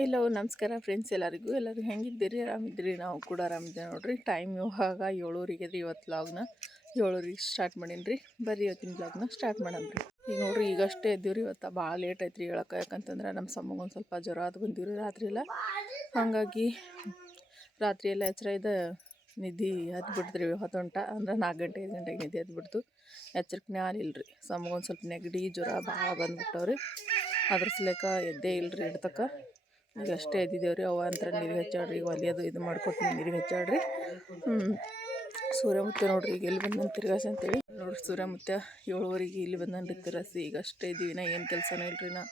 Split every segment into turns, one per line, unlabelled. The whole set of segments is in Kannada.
ಹಾಯ್ ನಮಸ್ಕಾರ ಫ್ರೆಂಡ್ಸ್ ಎಲ್ಲರಿಗೂ. ಎಲ್ಲರಿಗೂ ಹೆಂಗಿದ್ದೀರಿ? ಆರಾಮಿದ್ದೀರಿ? ನಾವು ಕೂಡ ಆರಾಮಿದ್ದೇವೆ ನೋಡಿರಿ. ಟೈಮ್ ಇವಾಗ ಏಳೂರಿಗೆ ರೀ ಇವತ್ತು ಲಾಗ್ನ ಏಳೂರಿಗೆ ಸ್ಟಾರ್ಟ್ ಮಾಡೀನಿ ರೀ ಬರ್ರಿ ಇವತ್ತಿನ ಬ್ಲಾಗ್ನ ಸ್ಟಾರ್ಟ್ ಮಾಡಮ್ರಿ. ಈಗ ನೋಡ್ರಿ, ಈಗಷ್ಟೇ ಎದ್ದೀವ್ರಿ ಇವತ್ತು. ಭಾಳ ಲೇಟ್ ಐತ್ರಿ ಹೇಳಕ್ಕೆ ಯಾಕಂತಂದ್ರೆ ನಮ್ಮ ಸಮ್ಮಗೊಂದು ಸ್ವಲ್ಪ ಜ್ವರ ಅದು ಬಂದಿವ್ರಿ ರಾತ್ರಿ ಎಲ್ಲ. ಹಾಗಾಗಿ ರಾತ್ರಿ ಎಲ್ಲ ಎಚ್ಚರ ಇದೆ ನಿದ್ದೆ ಹತ್ತು ಬಿಡ್ತ್ರಿ ಹೊತ್ತೊಂಟ ಅಂದ್ರೆ ನಾಲ್ಕು ಗಂಟೆ, ಐದು ಗಂಟೆಗೆ ನಿದ್ದೆ ಹತ್ತು ಬಿಡ್ತು. ಎಚ್ಚರಿಕೆ ಇಲ್ರಿ? ರೀ ಸಮ್ಮಗೊಂದು ಸ್ವಲ್ಪ ನೆಗಡಿ, ಜ್ವರ ಭಾಳ ಬಂದ್ಬಿಟ್ಟವ್ರಿ. ಅದ್ರ ಸಲೇಕ ಎದ್ದೇ ಇಲ್ರಿ ಇಡ್ತಕ್ಕ. ಈಗ ಅಷ್ಟೇ ಎದ್ದಿದ್ದೇವ್ರಿ. ಅವ ಅಂತ ನೀರಿಗೆ ಹಚ್ಚಾಡ್ರಿ ಈಗ ಒಲಿಯೋದು ಇದು ಮಾಡ್ಕೊಟ್ಟು ನೀರಿಗೆ ಹಚ್ಚಾಡ್ರಿ ಸೂರ್ಯಮುತ್ಯ ನೋಡ್ರಿ, ಈಗ ಎಲ್ಲಿ ಬಂದ ತಿರ್ಗಾಸಿ ಅಂತೇಳಿ. ನೋಡ್ರಿ ಸೂರ್ಯಮುತ್ಯ, ಏಳುವರೆಗೆ ಇಲ್ಲಿ ಬಂದನ್ರಿ ತಿರಸಿ ಈಗ ಅಷ್ಟೇ ಇದ್ದೀವಿ ನಾ, ಏನು ಕೆಲಸನೂ ಇಲ್ರಿ ನಾ.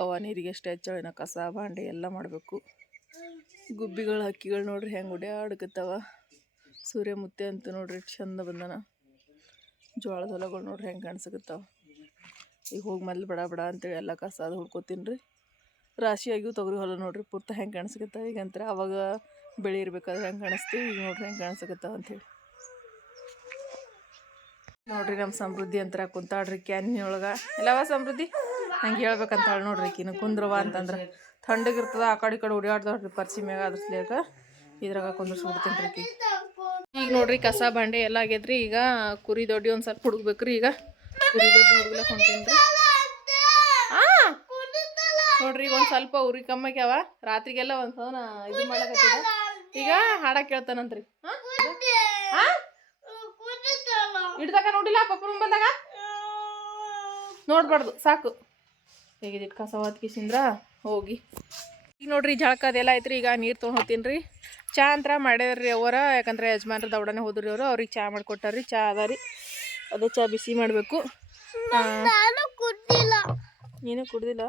ಅವ ನೀರಿಗೆ ಅಷ್ಟೇ ಹಚ್ಚಾಳಿ ಕಸ, ಬಾಂಡೆ ಎಲ್ಲ ಮಾಡಬೇಕು. ಗುಬ್ಬಿಗಳು, ಹಕ್ಕಿಗಳು ನೋಡ್ರಿ ಹೆಂಗೆ ಉಡ್ಯಾಡ್ಕತ್ತವ. ಸೂರ್ಯಮುತ್ಯ ಅಂತ ನೋಡ್ರಿ ಚಂದ ಬಂದನ. ಜೋಳದ ಹೊಲಗಳು ನೋಡ್ರಿ ಹೆಂಗೆ ಕಾಣಿಸಕತ್ತಾವ. ಈಗ ಹೋಗಿ ಮೊದ್ಲು ಬಡ ಬಡ ಅಂತೇಳಿ ಎಲ್ಲ ಕಸ ಅದು ಹುಡ್ಕೋತೀನಿ ರೀ ರಾಶಿ ಆಗಿವು ತೊಗರಿ ಹೊಲ ನೋಡ್ರಿ, ಪೂರ್ತಿ ಹೆಂಗೆ ಕಾಣಿಸ್ಕತ್ತ? ಅಂತಾರೆ ಅವಾಗ ಬೆಳೆ ಇರ್ಬೇಕಾದ್ರೆ ಹೆಂಗೆ ಕಾಣಿಸ್ತೀವಿ, ಈಗ ನೋಡ್ರಿ ಹೆಂಗೆ ಕಾಣಿಸ್ಕತ್ತಾವ ಅಂತೇಳಿ ನೋಡ್ರಿ ನಮ್ಮ ಸಮೃದ್ಧಿ ಅಂತರ ಕುಂತಾಳ್ರಿ ಕ್ಯಾನಿನೊಳಗೆ ಎಲ್ಲವ ಸಮೃದ್ಧಿ? ಹಂಗೆ ಹೇಳ್ಬೇಕಂತ ನೋಡ್ರಿ ಈಕಿನ ಕುಂದ್ರವ ಅಂತಂದ್ರೆ. ತಣ್ಣಗಿರ್ತದ ಆ ಕಡೆ ಈ ಕಡೆ ಓಡಾಡ್ದವ್ರಿ ಪರ್ಸಿ ಮ್ಯಾಗ ಅದ್ರ ಇದ್ರಾಗ ಕುಂದ್ರಿಸ್ಬಿಡ್ತೀನಿ ರೀ ಈಗ ನೋಡ್ರಿ ಕಸ ಬಂಡೆ ಎಲ್ಲ ಆಗೈತ್ರಿ, ಈಗ ಕುರಿ ದೊಡ್ಡಿ ಒಂದು ಸ್ವಲ್ಪ ಹುಡುಗ್ಬೇಕ್ರಿ ಈಗ. ಕುರಿ ದೊಡ್ಡಿ ಹುಡುಗ್ಲಕ್ಕ ಹೊಂಟೀನಿ ರೀ ನೋಡ್ರಿ ಒಂದ್ ಸ್ವಲ್ಪ ಉರಿ ಕಮ್ಮಾಗ್ಯಾವ ರಾತ್ರಿಗೆಲ್ಲ ಒಂದು ಸೌನ ಇದು ಮಾಡಕತ್ತಿದ ಈಗ ಹಾಡ ಕೇಳ್ತಾನಂತ್ರಿ. ಇಡ್ದಾಗ ನೋಡಿಲ್ಲ ಪಪ್ಪ ರೂಮ್ ಬಂದಾಗ ನೋಡ್ಬಾರ್ದು, ಸಾಕು. ಹೇಗಿದಿಟ್ಟು ಕಸ ಹೊತ್ಕಿಸಿಂದ್ರ ಹೋಗಿ. ಈಗ ನೋಡ್ರಿ, ಜಳಕ ಅದೆಲ್ಲ ಐತ್ರಿ, ಈಗ ನೀರು ತೊಗೊಂಡು ಹೋಗ್ತೀನಿ ರೀ ಚಾ ಅಂತ ಮಾಡ್ಯಾರ್ರಿ ಅವರ, ಯಾಕಂದ್ರೆ ಯಜಮಾನ್ರ ದೌಡನೆ ಹೋದ್ರಿ ಅವರು, ಅವ್ರಿಗೆ ಚಾ ಮಾಡಿಕೊಟ್ಟಾರ್ರಿ. ಚಾ ಅದ ರೀ. ಅದೇ ಚಾ ಬಿಸಿ ಮಾಡಬೇಕು.
ನೀನು ಕುಡ್ದಿಲ್ಲ?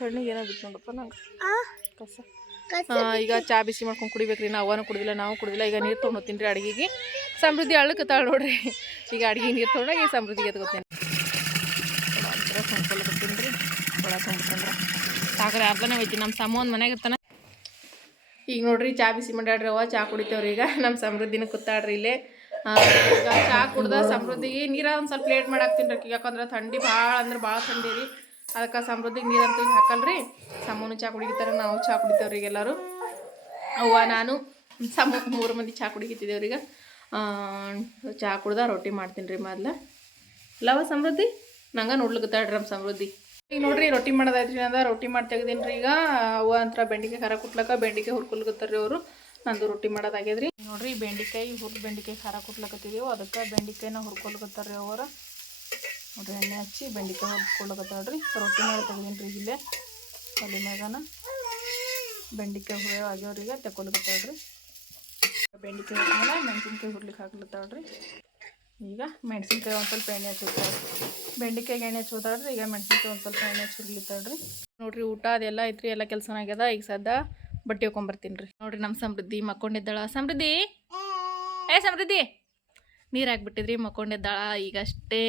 ಕಣ್ಣಿಗೆ ಏನೋ ಬಿತ್ತು ನೋಡಪ್ಪ ನಂಗೆ. ಕಸ. ಈಗ ಚಾ ಬಿಸಿ ಮಾಡ್ಕೊಂಡು ಕುಡಿಬೇಕ್ರಿ. ನಾವು ಅವನು ಕುಡಿದಿಲ್ಲ ನಾವು ಕುಡಿದಿಲ್ಲ. ಈಗ ನೀರು ತೊಗೊಂಡು ಹೋಗ್ತೀನಿ ರೀ ಸಮೃದ್ಧಿ ಸಮೃದ್ಧಿ ತಾಳ ನೋಡ್ರಿ. ಈಗ ಅಡಿಗೆ ನೀರು ತೊಗೊಂಡಾಗ ಸಮೃದ್ಧಿಗೆ ಎತ್ಕೋತೀನಿ ರೀ. ಒಳ ಸಾಕ್ರೆ ಅರ್ಧನೇ ಹೋಯ್ತೀನಿ ನಮ್ಮ ಸಮ ಒಂದು ಮನೆಗೆ ಇರ್ತಾನೆ. ಈಗ ನೋಡ್ರಿ ಚಾ ಬಿಸಿ ಮಾಡ್ಯಾಡ್ರಿ ಅವ ಚಾ ಕುಡಿತೇವ್ರಿ ಈಗ. ನಮ್ಮ ಸಮೃದ್ಧಿನ ಕುತ್ತಾಡ್ರಿ ಇಲ್ಲೇ. ಈಗ ಚಾ ಕುಡ್ದ ಸಮೃದ್ಧಿಗೆ ನೀರ ಒಂದು ಸ್ವಲ್ಪ ಲೇಟ್ ಮಾಡಾಕ್ತೀನಿ ರೀ ಯಾಕಂದ್ರೆ ಥಂಡಿ ಭಾಳ ಅಂದ್ರೆ ಭಾಳ ಥಂಡಿ ರೀ. ಅದಕ್ಕೆ ಸಮೃದ್ಧಿಗೆ ನೀರಂತೂ ಹಾಕಲ್ರಿ. ಸಮೂನು ಚಾ ಕುಡಿತಾರೆ ನಾವು ಚಾ ಕುಡಿತೇವ್ರಿ ಈಗ ಎಲ್ಲರೂ. ಅವ್ವ ನಾನು ಸಮ ಮೂರು ಮಂದಿ ಚಾ ಕುಡಿಗಿತ್ತಿದ್ದೇವ್ರಿ ಈಗ. ಆ, ಚಾ ಕುಡ್ದ ರೊಟ್ಟಿ ಮಾಡ್ತೀನಿ ರೀ ಮೊದ್ಲು. ಲವ ಸಮೃದ್ಧಿ? ನಂಗೆ ನೋಡ್ಲಿಕ್ಕತ್ತಾಳ್ರಿ ನಮ್ಮ ಸಮೃದ್ಧಿ. ಈಗ ನೋಡ್ರಿ ರೊಟ್ಟಿ ಮಾಡೋದಾಯ್ತ್ರಿ ನಂದ. ರೊಟ್ಟಿ ಮಾಡಿ ತೆಗ್ದೀನಿ ರೀ ಈಗ. ಅವ ಅಂತರ ಬೆಂಡಿಕಾಯಿ ಖಾರ ಕುಟ್ಲಕ್ಕ ಬೆಂಡಿಕಾಯಿ ಹುರ್ಕೊಲ್ಕತ್ತಾರ್ರಿ ಅವರು. ನಂದು ರೊಟ್ಟಿ ಮಾಡೋದಾಗ್ಯದ್ರಿ. ನೋಡ್ರಿ ಬೆಂಡಿಕಾಯಿ ಹುರ್ ಬೆಂಡಿಕಾಯಿ ಖಾರ ಕುಟ್ಲಕತ್ತಿದೆವು. ಅದಕ್ಕೆ ಬೆಂಡಿಕಾಯಿನ ಹುರ್ಕೊಲ್ಕತ್ತಾರ್ರಿ ಅವರು. ನೋಡ್ರಿ ಎಣ್ಣೆ ಹಚ್ಚಿ ಬೆಂಡಿಕಾಯಿ ಹುರ್ಕೊಳಕತ್ತಾಳ್ರಿ ರೊಟ್ಟಿ ಮಾಡಿ ತೆಗ್ದೀನಿ ರೀ ಇಲ್ಲೇ. ಒಲೆ ಮ್ಯಾಗನ ಬೆಂಡಿಕಾಯಿ ಹುರಿಯೋ ಆಗ್ಯಾವ್ರಿಗೆ ತೆಕೊಲ್ಗತ್ತಾಳ್ರಿ ಬೆಂಡಿಕಾಯಿ ಹುರ್ದ್ಮೇಲೆ ಮೆಣಸಿನ್ಕಾಯಿ ಹುರ್ಲಿಕ್ಕೆ ಹಾಕ್ಲತ್ತಾಳ್ರಿ ಈಗ ಮೆಣಸಿನ್ಕಾಯಿ ಒಂದು ಸ್ವಲ್ಪ ಎಣ್ಣೆ ಹಚ್ಚಿರ್ತಾಳ್ರಿ ಬೆಂಡಿಕಾಯಿಗೆ ಎಣ್ಣೆ ಹಚ್ಚೋದಾಡ್ರಿ ಈಗ ಮೆಣಸಿನ್ಕಾಯಿ ಒಂದು ಸ್ವಲ್ಪ ಎಣ್ಣೆ ಹಚ್ಚಿರ್ಲಿತ್ತಾಳ್ರಿ ನೋಡ್ರಿ. ಊಟ ಅದೆಲ್ಲ ಐತ್ರಿ, ಎಲ್ಲ ಕೆಲಸ ಆಗ್ಯದ. ಈಗ ಸದ್ದ ಬಟ್ಟೆ ಹೊಕೊಂಬರ್ತೀನಿ ರೀ ನೋಡ್ರಿ ನಮ್ಮ ಸಮೃದ್ಧಿ ಮಕ್ಕೊಂಡಿದ್ದಾಳ. ಸಮೃದ್ಧಿ! ಏ, ಸಮೃದ್ಧಿ! ನೀರು ಹಾಕ್ಬಿಟ್ಟಿದ್ರಿ, ಮಕ್ಕೊಂಡಿದ್ದಾಳ. ಈಗ ಅಷ್ಟೇ.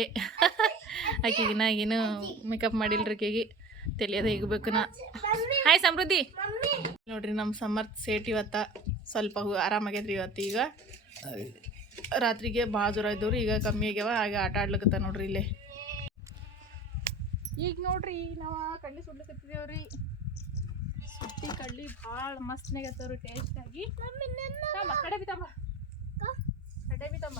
ಆಕೆಗಿನ ಏನು ಮೇಕಪ್ ಮಾಡಿಲ್ರಿ ಆಕೆಗೆ. ತಲೆಯದ ಈಗಬೇಕು ನಾ. ಹಾಯ್ ಸಮೃದ್ಧಿ. ನೋಡ್ರಿ ನಮ್ಮ ಸಮರ್ಥ ಸೇಟ್ ಇವತ್ತ ಸ್ವಲ್ಪ ಆರಾಮಾಗ್ಯದ್ರಿ ಇವತ್ತು ಈಗ. ರಾತ್ರಿಗೆ ಭಾಳ ಜ್ವರ ಇದ್ದವ್ರಿ ಈಗ ಕಮ್ಮಿ ಆಗ್ಯಾವ ಆಗ ಆಟ ಆಡ್ಲಿಕತ್ತ ನೋಡ್ರಿ ಇಲ್ಲೇ. ಈಗ ನೋಡ್ರಿ, ನಾವು ಕಡ್ಲಿ ಸುಡ್ಲಕತ್ತಿದೇವ್ರಿ. ಸುಟ್ಟಿ ಕಡ್ಲಿ ಭಾಳ ಮಸ್ತ್ನಾಗ ಎತ್ತವ್ರಿ ಟೇಸ್ಟ್ ಆಗಿ. ತಮ್ಮ, ಕಡೆ ಬಿತ್ತಮ್ಮ ಕಡೆ ಬಿತ್ತಮ್ಮ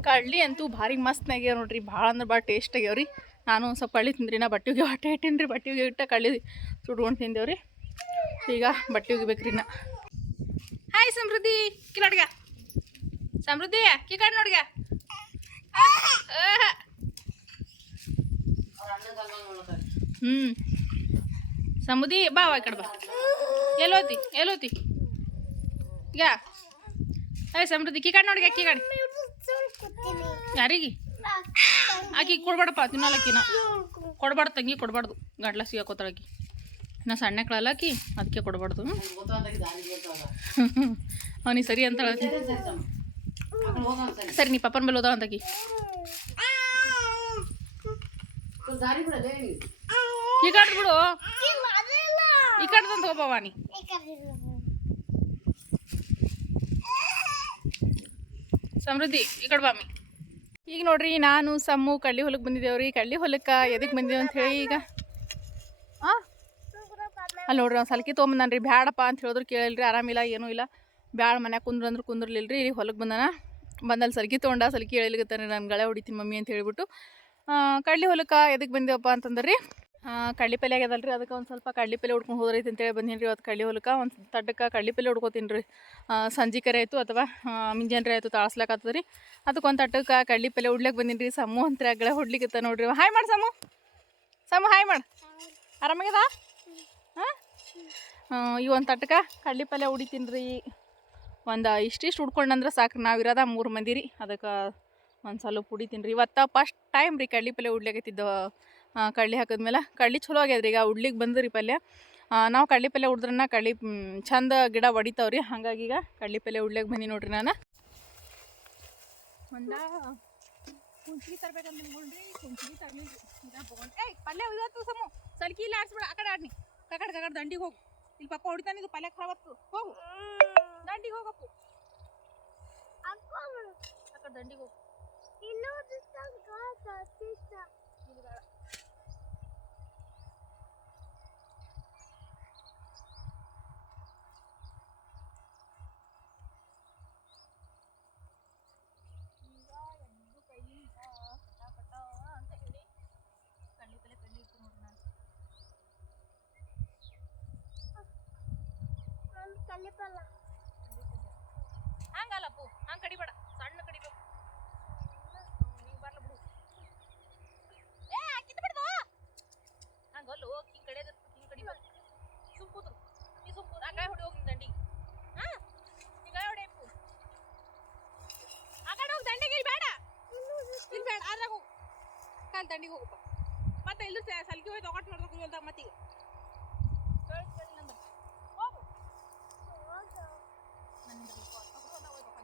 ಕಳ್ಳಿ ಅಂತೂ ಭಾರಿ ಮಸ್ತ್ ಆಗ್ಯಾವ ನೋಡ್ರಿ, ಭಾಳ ಅಂದ್ರೆ ಭಾಳ ಟೇಸ್ಟ್ ಆಗ್ಯಾವ್ರಿ ನಾನು ಸ್ವಲ್ಪ ಕಳ್ಳಿ ತಿಂದ್ರಿ ನಾ ಬಟ್ಟೆ ಒಗೆ ಹೊಟ್ಟೆ ರೀ ಬಟ್ಟೆ ಒಗೆ ಇಟ್ಟ ಕಳ್ಳಿ ಸುಡ್ಕೊಂಡು ರೀ ಈಗ ಬಟ್ಟೆ ಒಗಿಬೇಕ್ರಿ ನಾ ಹಾಯ್ ಸಮೃದ್ಧಿ. ಕಿಲಾಡ್ಗ ಸಮೃದ್ಧಿ ಕಿಕಾಡ್ ನೋಡ್ಗ. ಹ್ಞೂ ಸಮೃದ್ಧಿ, ಬಾ ಆ ಕಡೆ ಬಾ. ಎಲ್ಲೋತಿ ಎಲ್ಲೋತಿ ಈಗ. ಹಾಯ್ ಸಮೃದ್ಧಿ ಕಿಕಾಡ್ ನೋಡ್ಗ ಕಿಕಾಡ್ ಯಾರಿಗೆ? ಆಕಿ ಕೊಡ್ಬೇಡಪ್ಪ ತಿನ್ನಲಕ್ಕಿನ ಕೊಡ್ಬಾರ್ದು ತಂಗಿ, ಕೊಡ್ಬಾರ್ದು. ಗಂಟ್ಲ ಸಿಗಾಕೋತಾಳ ಆಕಿ ನಾ ಸಣ್ಣಕ್ಳಲ್ಲ ಆಕಿ ಅದಕ್ಕೆ ಕೊಡ್ಬಾರ್ದು. ಅವನಿಗೆ ಸರಿ ಅಂತ ಸರಿ, ನೀ ಪಪ್ಪನ ಮೇಲೆ ಓದೋ ಅಂತಕಿ
ದಾರಿ ಬಿಡಲೇ
ಈ ಕಾಡ್ ಬಿಡು. ಈ ಕಾಡ್ ತಂದು ತಗೋಬವ ನೀ. ಸಮೃದ್ಧಿ, ಈ ಕಡೆ ಬಾಮಿ ಈಗ ನೋಡ್ರಿ, ನಾನು, ಸಮ್ಮು, ಕಳ್ಳಿ ಹೊಲಕ್ಕೆ ಬಂದಿದ್ದೇವ್ರಿ. ಕಳ್ಳಿ ಹೊಲಕ್ಕೆ ಎದಕ್ಕೆ ಬಂದಿದ್ದೇವೆ ಅಂತ ಹೇಳಿ ಈಗ. ಹಾಂ ಅಲ್ಲಿ ನೋಡ್ರಿ, ಒಂದು ಸಲಕಿ ತೊಗೊಂಬಂದಾನ್ರಿ. ಬ್ಯಾಡಪ್ಪ ಅಂತ ಹೇಳಿದ್ರು ಕೇಳಿಲ್ರಿ ಆರಾಮಿಲ್ಲ ಏನೂ ಇಲ್ಲ. ಬ್ಯಾಡ ಮನ್ಯಾಗ ಕುಂದ್ರ ಅಂದ್ರೆ ಕುಂದ್ರಲಿಲ್ರಿ ಇಲ್ಲಿ ಹೊಲಕ್ಕೆ ಬಂದಾನ. ಬಂದಲ್ಲಿ ಸಲಕಿ ತೊಗೊಂಡ, ಸಲಕಿ ಹೇಳಿಗತ್ತಾನೆ ನಾನು ಗಳೆ ಹೊಡಿತೀನಿ ಮಮ್ಮಿ ಅಂತ ಹೇಳಿಬಿಟ್ಟು. ಕಳ್ಳಿ ಹೊಲಕ್ಕೆ ಎದಕ್ಕೆ ಬಂದೇವಪ್ಪ ಅಂತಂದ್ರೆ ರೀ ಕಡ್ಲಿ ಪಲ್ಯ ರೀ ಅದಕ್ಕೆ ಒಂದು ಸ್ವಲ್ಪ ಕಡ್ಲಿ ಪಲ್ಯ ಉಡ್ಕೊಂಡು ಹೋದ್ರೈತೆ ಅಂತೇಳಿ ಬಂದೀನಿ ರೀ ಅವತ್ತು ಕಡ್ಲಿ ಹೊಲಕ್ಕೆ. ಒಂದು ತಡ್ಡಕ್ಕೆ ಕಡ್ಲಿ ಪಲ್ಯ ಉಡ್ಕೋತೀನಿ ರೀ ಸಂಜೆ ಕರೆ ಆಯಿತು ಅಥವಾ ಮುಂಜಾನೆ ಆಯಿತು ತಾಳ್ಸ್ಲಾಕತ್ತದ ರೀ ಅದಕ್ಕೆ ಒಂದು ಕಡ್ಲಿ ಪಲ್ಯ ಉಡ್ಲಿಕ್ಕೆ ಬಂದೀನಿ ರೀ ಸಮೂ ಅಂತ ಗಳೆ ಹೊಡ್ಲಿಕ್ಕೆ ನೋಡ್ರಿ. ಹಾಯ್ ಮಾಡಿ ಸಮೂ. ಸಮೂ ಹಾಯ್ ಮಾಡಿ. ಆರಾಮಾಗ್ಯದ? ಹಾಂ? ಈ ಒಂದು ತಟ್ಟಕ್ಕೆ ಕಡ್ಲಿ ಪಲ್ಯ ಉಡಿತೀನಿ ರೀ ಒಂದು ಇಷ್ಟಿಷ್ಟು ಉಡ್ಕೊಂಡಂದ್ರೆ ಸಾಕು. ನಾವಿರೋದ ಮೂರು ಮಂದಿ ರೀ ಅದಕ್ಕೆ ಒಂದು ಸ್ವಲ್ಪ ಉಡಿತೀನಿ ರೀ ಇವತ್ತು ಫಸ್ಟ್ ಟೈಮ್ ರೀ ಕಡ್ಲಿ ಪಲ್ಯ ಉಡ್ಲಿಕತ್ತಿದ್ದ. ಕಡ್ಲಿ ಹಾಕಿದ್ಮೇಲೆ ಕಡ್ಲಿ ಚಲೋ ಆಗ್ಯದ್ರಿ ಈಗ ಉಡ್ಲಿಕ್ಕೆ ಬಂದ್ರಿ ಪಲ್ಯ. ನಾವು ಕಡ್ಲಿ ಪಲ್ಯ ಉಡ್ದ್ರನ್ನ ಕಡ್ಲಿ ಚಂದ ಗಿಡ ಒಡಿತಾವ್ರಿ ಹಾಗಾಗಿ ಈಗ ಕಡ್ಲಿ ಪಲ್ಯ ಉಡ್ಲಿಕ್ಕೆ ಬನ್ನಿ ನೋಡ್ರಿ ನಾನು. ಒಂದ ಕುಂಚಿಗೆ ತರ್ಬೇಕಂತ ಅನ್ಕೊಂಡ್ರಿ ಕುಂಚಿಗೆ ತರ್ಲಿಲ್ಲ. ಪಲ್ಯ ಇವತ್ತು ಸಮು. ಸಲ್ಕಿ ಇಲ್ಲ ಆಡ್ಸ್ಬೇಡ, ಆ ಕಡೆ ಆಡ್ನಿ. ಕಕಡ್ ಕಕಡ್, ದಂಡಿಗೆ ಹೋಗು. ಇಲ್ಲಿ ಪಪ್ಪ ಹೊಡಿತಾನೆ ಇದು ಪಲ್ಯ ಖರಾಬತ್ತು ಹೋಗು. ದಂಡಿಗೆ ಹೋಗಪ್ಪು. ಆ ಕಡೆ ದಂಡಿಗೆ ಹೋಗು.
ಇನ್ನೊಂದು ತನಕ ಕತ್ತಿತ್ತ
ಇಲ್ಲಿ ಬೇಡ ಈಗ ಎರಡು ಕೈಯಿಂದ ಪಟ ಪಟ ಅಂತ ಹೇಳಿ ಕಡ್ಲಿ ಪಲ್ಯ ಕಡ್ಲಿ ಇಟ್ಟು ನೋಡ್ರಿ ನಾನು
ನಾನು ಹಂಗಲ್ಲ
ಹಂಗಲ್ಲಪ್ಪು ಹಂಗೆ ಕಡಿಬೇಡ, ಸಣ್ಣ ಕಡಿಬೇಕು. ನೀವು ಬರ್ಲ ಬಿಡು. ಏ ಹಾಕಿದ್ ಬಿಡ್ದು. ಹಂಗಲ್ಲು ಹಿಂಗೆ ಕಡಿಯೋದು ಹಿಂಗೆ ಕಡಿಬೇಕು ಸುಂಪುದ್ರು ನೀ ಕೂತು ಆ ಕಡೆ ಹೊಡಿ, ಹೋಗಿ ದಂಡಿ ಹಾಂ, ನೀ ಕಡೆ ಹೊಡಿ, ಪೂ. ಆ ಕಡೆ ಹೋಗಿ ದಂಡಿಗೆ ಇಲ್ಲಿ ಬೇಡ. ಇಲ್ಲಿ ಬೇಡ ಅದ್ರಾಗ ಹೋಗು. ಕಾಲ್ ದಂಡಿಗೆ ಹೋಗಪ್ಪ. ಮತ್ತೆ ಇಲ್ಲ ಸಲ್ಕಿ ಹೋಗಿ ತಗೊಂಡು ನೋಡ್ಬೇಕು ಇವಾಗ ಮತ್ತೀಗ ಕೇಳಿಸ್ಕೊಳ್ಳಿ ನಂದು ಹೋಗು ನನ್ನಿಂದ ಬಿಟ್ಟು ಆ ಕಡೆ ಹೋದಾಗ ಹೋಗಿ ಪಪ್ಪ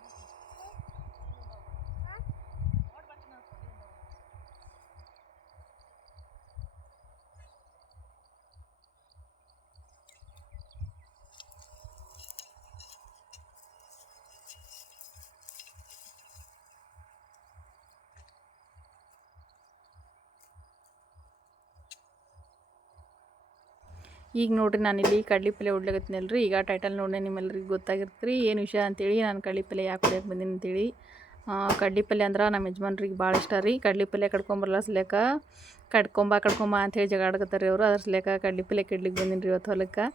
ನೋಡ್ ಬರ್ತೀನಿ ನಾನು ಕೊಡ್ಲಿಂದ. ಈಗ ನೋಡ್ರಿ ನಾನು ಇಲ್ಲಿ ಕಡ್ಲಿಪಲ್ಲೆ ರೀ ಈಗ ಟೈಟಲ್ ನೋಡಿ ನಿಮ್ಮೆಲ್ಲರಿಗೆ ಗೊತ್ತಾಗಿರ್ತೀರಿ ಏನು ವಿಷಯ ಅಂತೇಳಿ ನಾನು ಕಡ್ಲಿಪಲ್ಲೆ ಯಾಕೆ ಹೊಡ್ಯಕ್ಕೆ ಬಂದೀನಿ ಅಂತೇಳಿ. ಕಡ್ಲಿಪಲ್ಲೆ ಅಂದ್ರೆ ನಮ್ಮ ಯಜಮಾನ್ರಿಗೆ ಭಾಳ ಇಷ್ಟ ರೀ. ಕಡ್ಲಿಪಲ್ಲೆ ಕಡ್ಕೊಂಬರಲ್ಲ ಸಲೇಕ ಕಡ್ಕೊಂಬ ಕಡ್ಕೊಂಬ ಅಂತೇಳಿ ಜಗಾಡ್ಕತ್ತಾರೆ ಅವರು. ಅದ್ರ ಸಲೇಕ ಕಡ್ಲಿಪಲ್ಲೆ ಕೆಡ್ಲಿಕ್ಕೆ ಬಂದೀನಿ ರೀ ಇವತ್ತು ಹೊಲಕ್ಕೆ.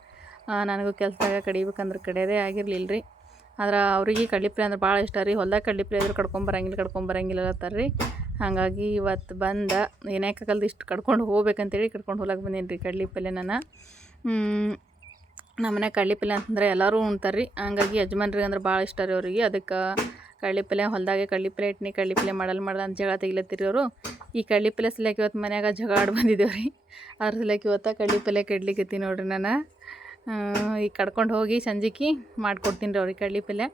ನನಗೂ ಕೆಲಸದಾಗ ಕಡಿಬೇಕಂದ್ರೆ ಕಡಿಯೋದೇ ಆಗಿರಲಿಲ್ಲ ರೀ ಆದ್ರೆ ಅವ್ರಿಗೆ ಕಡ್ಲಿಪಲ್ಲೆ ಅಂದ್ರೆ ಭಾಳ ಇಷ್ಟ ರೀ. ಹೊಲ್ದಾಗ ಕಡ್ಲಿಪಲ್ಲೆ ಇದ್ರೆ ಕಡ್ಕೊಂಬರಂಗಿಲ್ಲ ಕಡ್ಕೊಂಬರಂಗಿಲ್ಲ ಅತ್ತಾರ ರೀ ಹಾಗಾಗಿ ಇವತ್ತು ಬಂದ ಏನಾಕಲ್ದು ಇಷ್ಟು ಕಡ್ಕೊಂಡು ಹೋಗ್ಬೇಕಂತೇಳಿ ಕಡ್ಕೊಂಡು ಹೋಗ್ಲಾಕ ಬಂದೀನಿ ರೀ ಕಡ್ಲಿಪಲ್ಲೆ ನಾನು. ನಮ್ಮ ಮನ್ಯಾಗೆ ಕಡ್ಲೆ ಪಲ್ಲೆ ಅಂತಂದ್ರೆ ಎಲ್ಲರೂ ಉಣ್ತಾರೆ ರೀ ಹಂಗಾಗಿ ಯಜಮಾನ್ರಿಗೆ ಅಂದ್ರೆ ಭಾಳ ಇಷ್ಟ ರೀ ಅವ್ರಿಗೆ. ಅದಕ್ಕೆ ಕಡ್ಲಿಪಲ್ಲೆ ಹೊಲ್ದಾಗೆ ಕಡ್ಲಿಪಲ್ಲೆ ಇಟ್ನಿ ಪಲ್ಯ ಮಾಡಲ್ ಮಾಡಲ್ಲ ಅಂತ ಜಗಳ ತೆಗಿಲತ್ತೀರಿ ಅವರು. ಈ ಕಡ್ಲಿಪಲ್ಲೆ ಸಲಕ್ಕೆ ಇವತ್ತು ಮನ್ಯಾಗ ಜಗಾಡ್ ಬಂದಿದ್ದೇವೆ ರೀ ಅದ್ರ ಸಲಕ್ಕೆ ಇವತ್ತು ಕಡ್ಲಿಪಲ್ಲೆ ಕೆಡ್ಲಿಕತ್ತೀನಿ ನೋಡ್ರಿ ನಾನು. ಈಗ ಕಡ್ಕೊಂಡು ಹೋಗಿ ಸಂಜಿಕೆ ಮಾಡ್ಕೊಡ್ತೀನಿ ರೀ ಅವ್ರಿಗೆ ಕಡ್ಲಿಪಲ್ಲೆ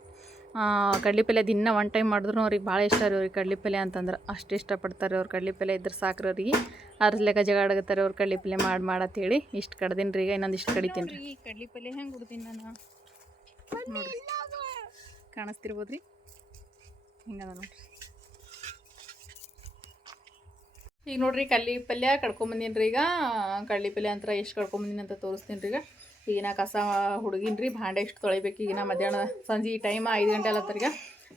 ಕಡ್ಲಿಪಲ್ಲೆ ದಿನ ಒನ್ ಟೈಮ್ ಮಾಡಿದ್ರು ಅವ್ರಿಗೆ ಭಾಳ ಇಷ್ಟ ರೀ ಅವ್ರಿಗೆ ಕಡ್ಲಿಪಲ್ಲೆ ಅಂತಂದ್ರೆ. ಅಷ್ಟು ಇಷ್ಟಪಡ್ತಾರೆ ಅವ್ರು ಕಡ್ಲಿಪಲ್ಲೆ ಇದ್ರೆ ಸಾಕ್ರಿ ಅವ್ರಿಗೆ. ಅದ್ರ ಲೆಕ್ಕ ಜಗಾಡಗತ್ತಾರೆ ಅವ್ರು ಪಲ್ಯ ಮಾಡಿ ಮಾಡತ್ತೇಳಿ ಇಷ್ಟು ಕಡ್ದೀನಿ ರೀ ಈಗ ಇನ್ನೊಂದು ಇಷ್ಟು ಕಡಿತೀನಿ ರೀ. ಈ ಪಲ್ಯ ಹೆಂಗೆ ಉಡ್ತೀನಿ ನಾನು? ನೋಡಿರಿ. ಕಾಣಿಸ್ತಿರ್ಬೋದು ರೀ? ಹಿಂಗದ ನೋಡ್ರಿ. ಈಗ ನೋಡ್ರಿ ಕಡ್ಲಿ ಪಲ್ಯ ಕಡ್ಕೊಂಬಂದಿನಿ ರೀ ಈಗ. ಕಡ್ಲಿ ಪಲ್ಯ ಅಂತ ಎಷ್ಟು ಕಡ್ಕೊಂಬಂದಿನಿ ಅಂತ ತೋರಿಸ್ತೀನಿ ರೀ ಈಗ. ಈಗ ನಾ ಕಸ ಹುಡುಗಿನ ರೀ ಭಾಂಡೆ ಎಷ್ಟು ತೊಳಿಬೇಕು. ಈಗಿನ ಮಧ್ಯಾಹ್ನ ಸಂಜೆ ಈ ಟೈಮ್ ಐದು ಗಂಟೆ ಅಲ್ಲತ್ತರೀಗ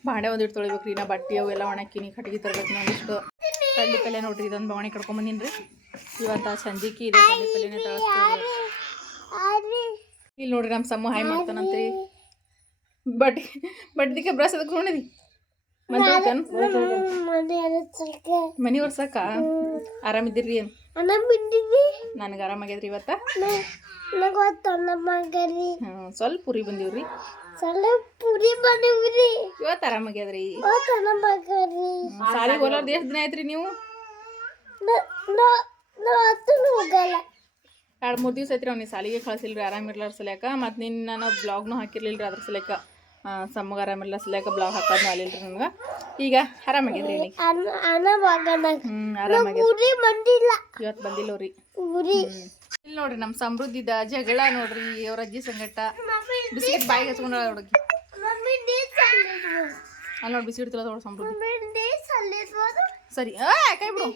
ಭಾಂಡೆ ಒಂದಿಟ್ಟು ತೊಳಿಬೇಕು ರೀ ನಾ ಬಟ್ಟೆ ಅವೆಲ್ಲ ಎಲ್ಲ ಒಣಕಿನಿ ಕಟ್ಗೆ ತರ್ಬೇಕು ಇಷ್ಟು. ಕಡ್ಲಿ ಪಲ್ಯ ನೋಡ್ರಿ, ಇದೊಂದು ಬವಣೆ ಕಡ್ಕೊಂಬಂದಿನಿ ರೀ ಇವತ್ತು ಸಂಜೆಕಿ ಇದೆ ಇಲ್ಲಿ ನೋಡ್ರಿ ನಮ್ಮ ಸಮ್ಮ ಹಾಯ್ ಮಾಡ್ತಾನಂತ್ರಿ. ಬಟ್ ಬಡ್ದಿಕ್ಕೆ ಬ್ರಸ್ ಅದಕ್ಕೆ ನೋಡಿದಿ ಮನಿ ಒರ್ಸಾಕ ಆರಾಮಿದ್ದೀರಿ ನನಗೆ ಆರಾಮಾಗ್ಯದ್ರಿ ಇವತ್ತ? ಸ್ವಲ್ಪ ಪುರಿ ಬಂದಿವ್ರಿ.
ಪುರಿ ಬಂದಿವ್ರಿ.
ಇವತ್ತು ಆರಾಮಾಗ್ಯದ್ರಿ? ಸಾಲಿಗೆ ಹೋಲಾರ್ದು ಎಷ್ಟು ದಿನ ಆಯ್ತ್ರಿ ನೀವು? ಎರಡು ಮೂರು ದಿವಸ ಐತ್ರಿ ಅವ್ನಿಗೆ ಸಾಲಿಗೆ ಕಳ್ಸಿಲ್ರಿ ಆರಾಮಿರ್ಲಾರ ಸಲಕ ಮತ್ತು ನಿನ್ನ ನಾನು ಬ್ಲಾಗ್ನು ಹಾಕಿರ್ಲಿಲ್ಲ ರೀ ಅದ್ರ ಸಲ್ಯಾಕ. ಸಮ್ಮಗ ಆರಾಮಿಲ್ಲ ಸಲ್ಯಾಕ ಬ್ಲಾಗ್ ಹಾಕೋದು ಆಲಿಲ್ರಿ ನಮ್ಗೆ. ಈಗ ಆರಾಮಾಗಿದ್ರಿ ಇಲ್ಲಿ? ಹ್ಞೂ ಇವತ್ತು ಬಂದಿಲ್ಲ.
ರೀ
ಇಲ್ಲ ನೋಡ್ರಿ ನಮ್ಮ ಸಮೃದ್ಧಿದ ಜಗಳ ನೋಡ್ರಿ ಅವ್ರ ಅಜ್ಜಿ ಸಂಗಟ. ಬಿಸ್ಕಿಟ್ ಬಾಯಿಗೆ ಹಚ್ಕೊಂಡ ಹುಡುಗಿ ಅಲ್ಲಿ ನೋಡಿ ಬಿಸಿಡ್ತಿಲ್ಲ ಸಮೃದ್ಧಿ. ಸರಿ ಕೈ ಬಿಡು.